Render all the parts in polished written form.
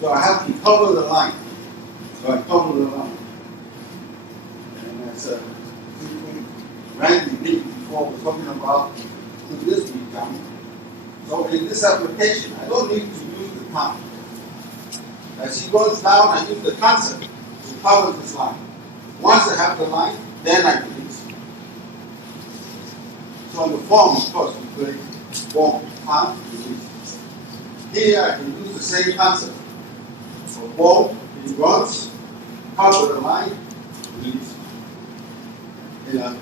So I have to cover the line. So I cover the line. And that's Randy did before was talking about could this be done. So in this application, I don't need to use the count. As he goes down, I use the concept to cover this line. Once I have the line, then I release. So in the form, of course, we play form, count, release. Here I can use the same concept. So form, it runs, cover the line, release. In a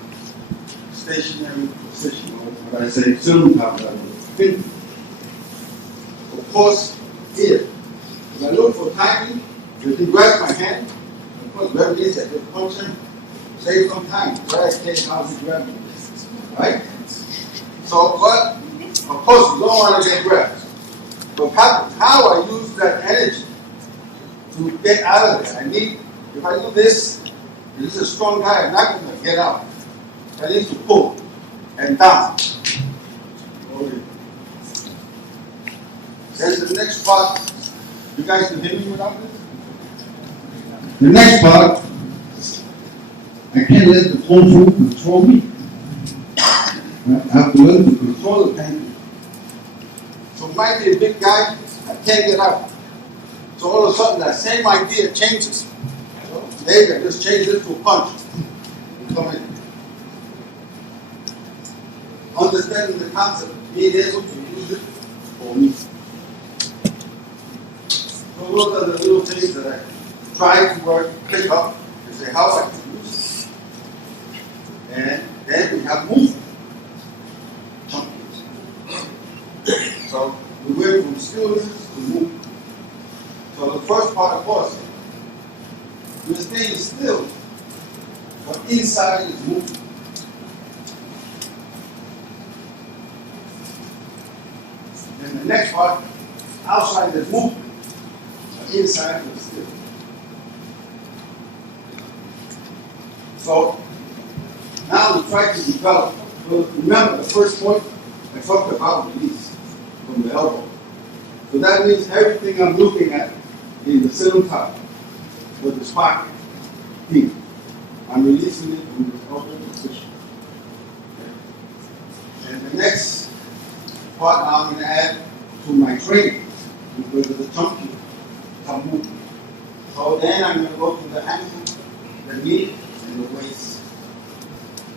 stationary position, or what I say, soon cover the line. Of course, here, when I look for timing, you can grab my hand. Of course, very easy. I just punch him, save some time. Where I take how he grab me. Right? So, but, of course, you don't want to get grabbed. But how I use that energy to get out of there. I need, if I do this, this is a strong guy, I'm not going to get out. I need to pull and down. Then the next part, you guys can hear me without this? The next part, I can't let the whole group control me. I have to learn to control the pain. So might be a big guy, I can't get out. So all of a sudden that same idea changes. Maybe I just change it to a punch. Come in. Understanding the concept, being able to use it for me. So those are the little things that I try to pick up and say how I can use it. And then we have movement. So we went from stillness to movement. So the first part, of course, you're staying still, but inside is moving. And the next part, outside is movement, but inside is still. So now we try to develop. So remember the first point I talked about release from the elbow. So that means everything I'm looking at in the center top with the spot here, I'm releasing it from the elbow position. Okay. And the next part now I'm going to add to my training because of the chunky movement. So then I'm going to go to the ankle, the knee, and the waist.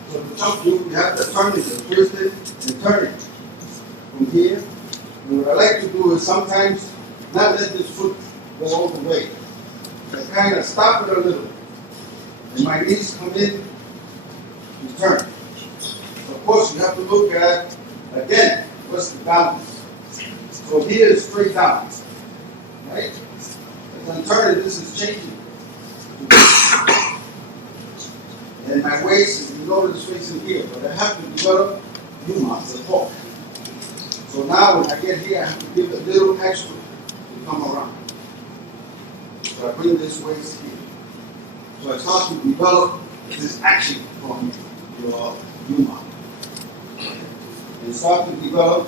So the chunky, you have to turn it, twist it, and turn it from here. And what I like to do is sometimes not let this foot go all the way. I kind of stop it a little. And my knees come in and turn. So of course, you have to look at, again, what's the balance. So here is straight down. Right? As I'm turning, this is changing. And my waist is, you notice, facing here, but I have to develop Yuma, support. So now when I get here, I have to give a little extra to come around. So I bring this waist here. So I start to develop this action from your Yuma. And start to develop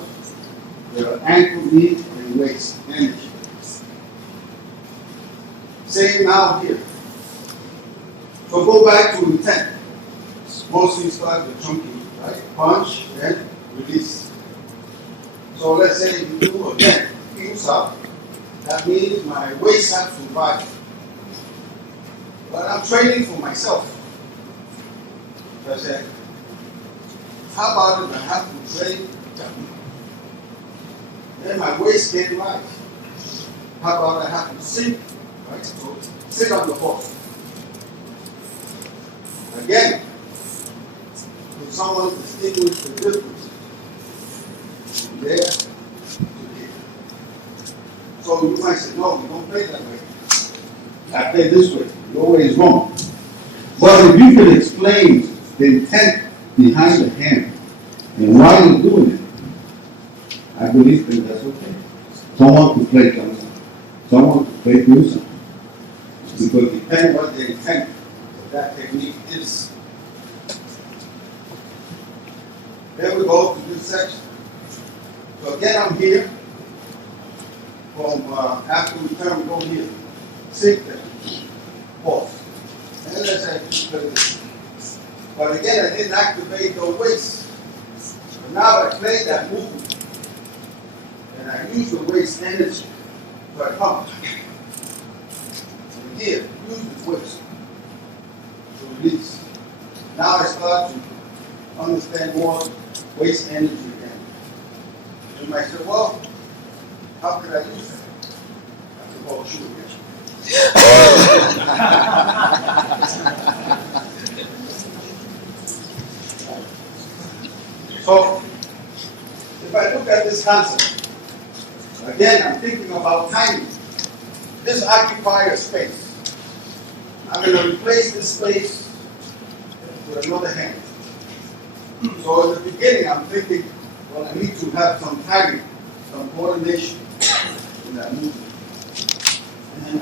the ankle, knee, and waist energy. Same now here. So go back to intent. Mostly start with chunky, right? Punch, then release. So let's say you do again, heels up. That means my waist has to rise. But I'm training for myself. So I said, how about if I have to train? Then my waist can rise. How about I have to sit? Right? So sit on the floor. Again, if someone distinguish the difference from there to here. So you might say, no, we don't play that way. I play this way. Your way is wrong. But if you can explain the intent behind the hand and why you're doing it, I believe that that's okay. Someone to play something, someone to play do something. Because depending what the intent of that technique is. Then we go to this section. So again, I'm here. from after we turn, go here, sit there, pause. And let's say, this. But again, I didn't activate the waist. But now I play that movement, and I use the waist energy. So I come. And here, use the waist to release. Now I start to understand more waist energy again. You might say, well, how could I use that? I said, well, shoot again. So, if I look at this concept, again, I'm thinking about timing. This occupies space. I'm going to replace this space with another hand. So in the beginning, I'm thinking, well, I need to have some timing, some coordination in that movement. And then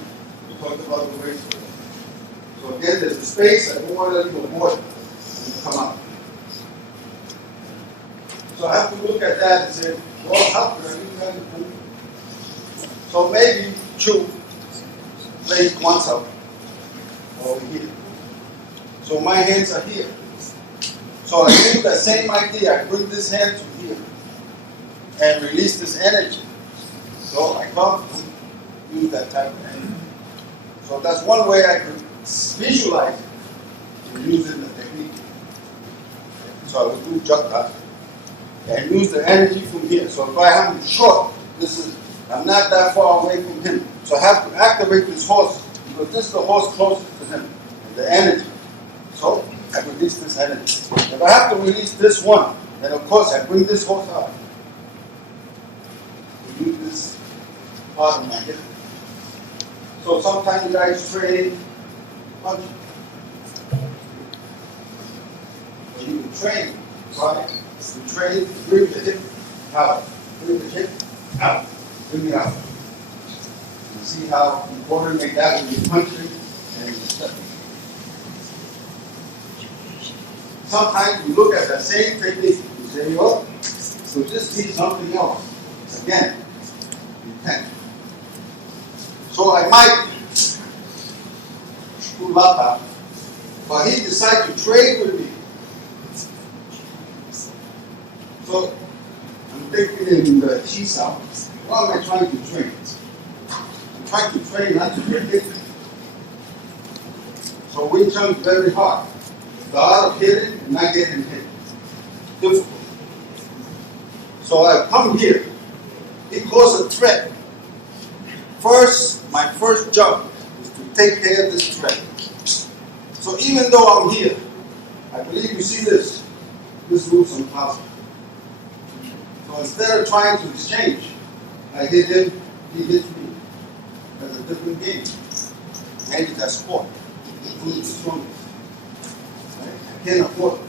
we talked about the waist. So again, there's a space. I don't want to leave a void and come out. So I have to look at that and say, well, how could I do that? So maybe Chun plays once out over here. So my hands are here. So I use that same idea. I bring this hand to here and release this energy. So I come to use that type of energy. So that's one way I could visualize it using the technique. So I would do jata and use the energy from here. So if I am short, I'm not that far away from him. So I have to activate this horse because this is the horse closest to him, the energy. So I release this energy. If I have to release this one, then of course I bring this horse out. I use this part of my hip. So sometimes you guys train punching. When you can train, right? You train, bring the hip out. Bring the hip out. Bring it out. You see how you coordinate that when you're punching and you're stepping. Sometimes you look at the same technique, you say, oh, so this needs something else. Again, intent. So I might do lapa, but he decided to trade with me. So I'm thinking in the Chisa, what am I trying to train? I'm trying to train not to get hit. So Wing Tsun is very hard. The art of hitting and not getting hit. Difficult. So I come here. It caused a threat. First, my first job is to take care of this threat. So even though I'm here, I believe you see this. This moves on top. So instead of trying to exchange, I hit him, he hits me. That's a different game. And it's a sport. Who's the strongest? I can't afford it.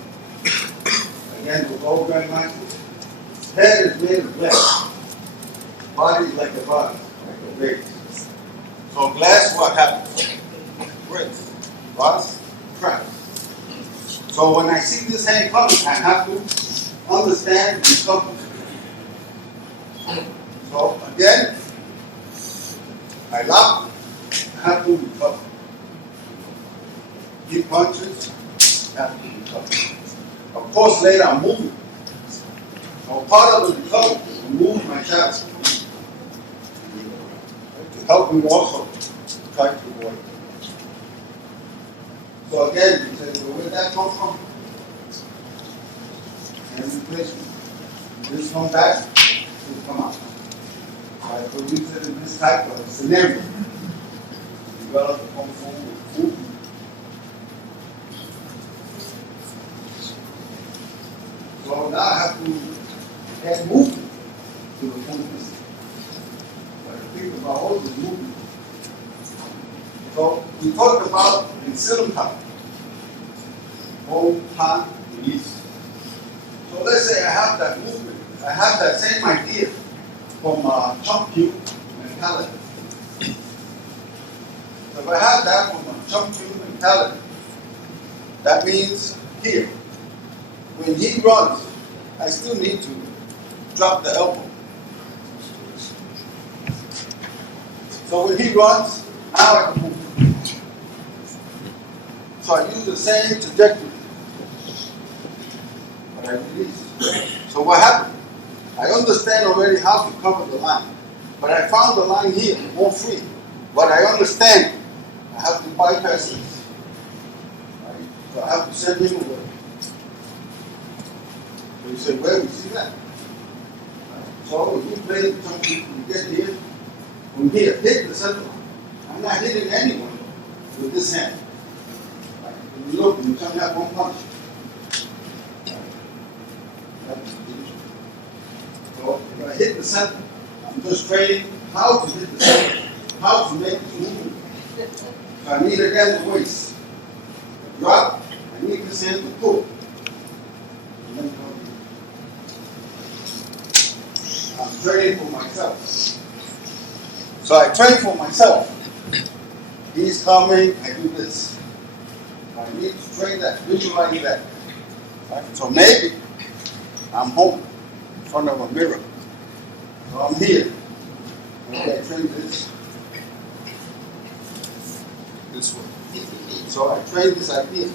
Again, with all Grão-mestre, head is made of glass. Body is like a body, like a vase. So glass, what happens? Breaks. Bust, cracks. So when I see this hand coming, I have to understand the something. So again, I lock, I have to recover. Deep punches, have to recover. Of course, later I'm moving. So part of the recovery is to move my shadow. To help me also try to avoid it. So again, you say, well, where did that come from? And replacement. This come back, will come out. I produce it in this type of scenario. Develop a kung fu movement. So now I have to add movement to the movement. But I think about all this movement. So we talked about in cylinder, hold, hand, release. So let's say I have that movement. I have that same idea from Chun mentality. So if I have that from a Chun mentality, that means here, when he runs, I still need to drop the elbow. So when he runs, now I can move. So I use the same trajectory, but I release. So what happened? I understand already how to cover the line, but I found the line here, more free. But I understand I have to bypass this. Right? So I have to send him away. So you say, where we see that? Right? So when you play something, you get here, from here, hit the center line. I'm not hitting anyone with this hand. Right? When you look, you can't have one punch. So if I hit the center, I'm just training how to hit the center, how to make this movement. So I need again the waist. Drop, I need this hand to pull. And then I'm training for myself. So I train for myself. He's coming, I do this. I need to train that, visualize that. Right? So maybe I'm home in front of a mirror. So I'm here. Okay, I train this way. So I train this idea.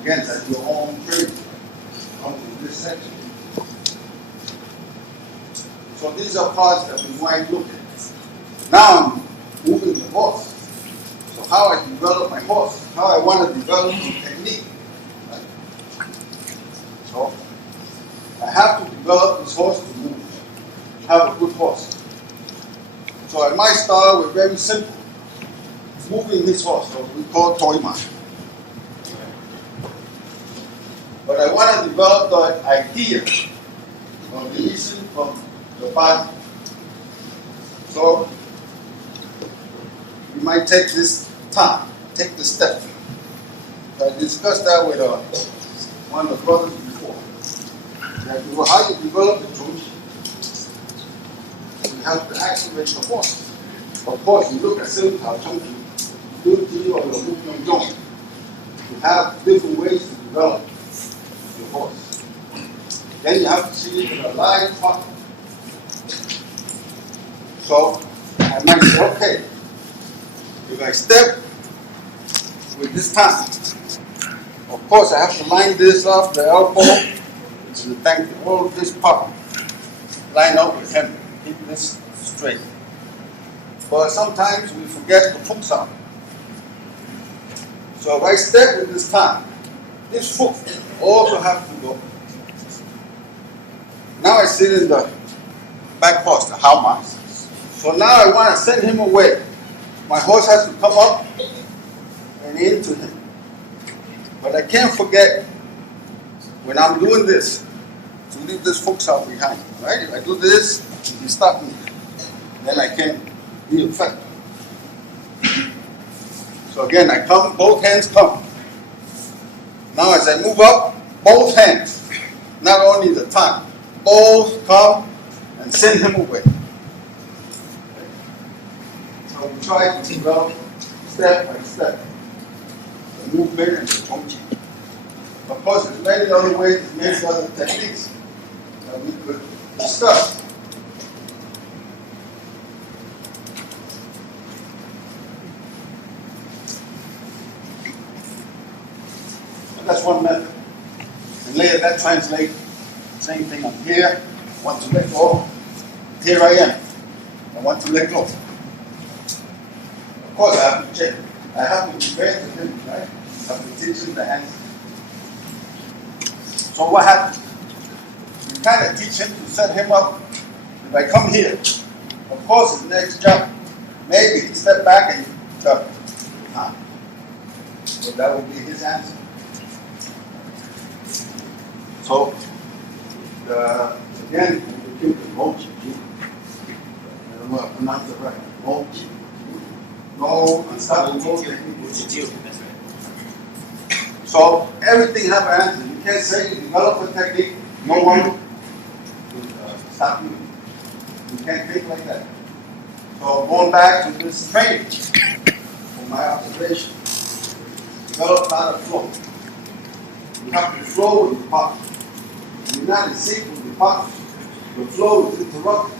Again, that's your own training. Come to this section. So these are parts that we might look at. Now I'm moving the horse. So how I develop my horse, how I want to develop the technique. Right? So I have to develop this horse to move, have a good horse. So I might start with very simple, moving his horse, so we call toy man. But I want to develop the idea of releasing from the body. So you might take this time, take the step. So I discussed that with one of the brothers before. That how you develop the Chun, you have to activate the horse. Of course, you look at Chun, or you have different ways to develop your horse. Then you have to see it in a live part. So I might say, okay, if I step with this time, of course I have to line this up, the elbow, to the tank, all of this part, line up with him, keep this straight. But sometimes we forget the foot sound. So if I step with this time, this foot also has to go. Now I sit in the back horse, the how marks. So now I want to send him away. My horse has to come up and into him. But I can't forget when I'm doing this to leave this foot sound behind. Right? If I do this, he stop me. Then I can't be effective. So again, I come, both hands come. Now as I move up, both hands, not only the tongue, both come and send him away. So we try to develop step by step the movement and the Chongqing. Of course, there's many other ways, there's many other techniques that we could discuss. That's one method. And later that translates, same thing on here, I want to let go. Here I am, I want to let go. Of course I have to check, I have to be fair to him, right? I have to teach him the hands. So what happens? You kind of teach him to set him up. If I come here, of course his next jump, maybe he step back and jump. So that would be his answer. So, again, we keep the mochi. I don't know if I pronounced it right. Mochi. No, and start with mochi. That's right. So, everything has an answer. You can't say you develop a technique, no one will stop you. You can't think like that. So, going back to this training, from my observation, develop how to flow. You have to flow with the posture. You're not in sync with the posture. The flow is interrupted.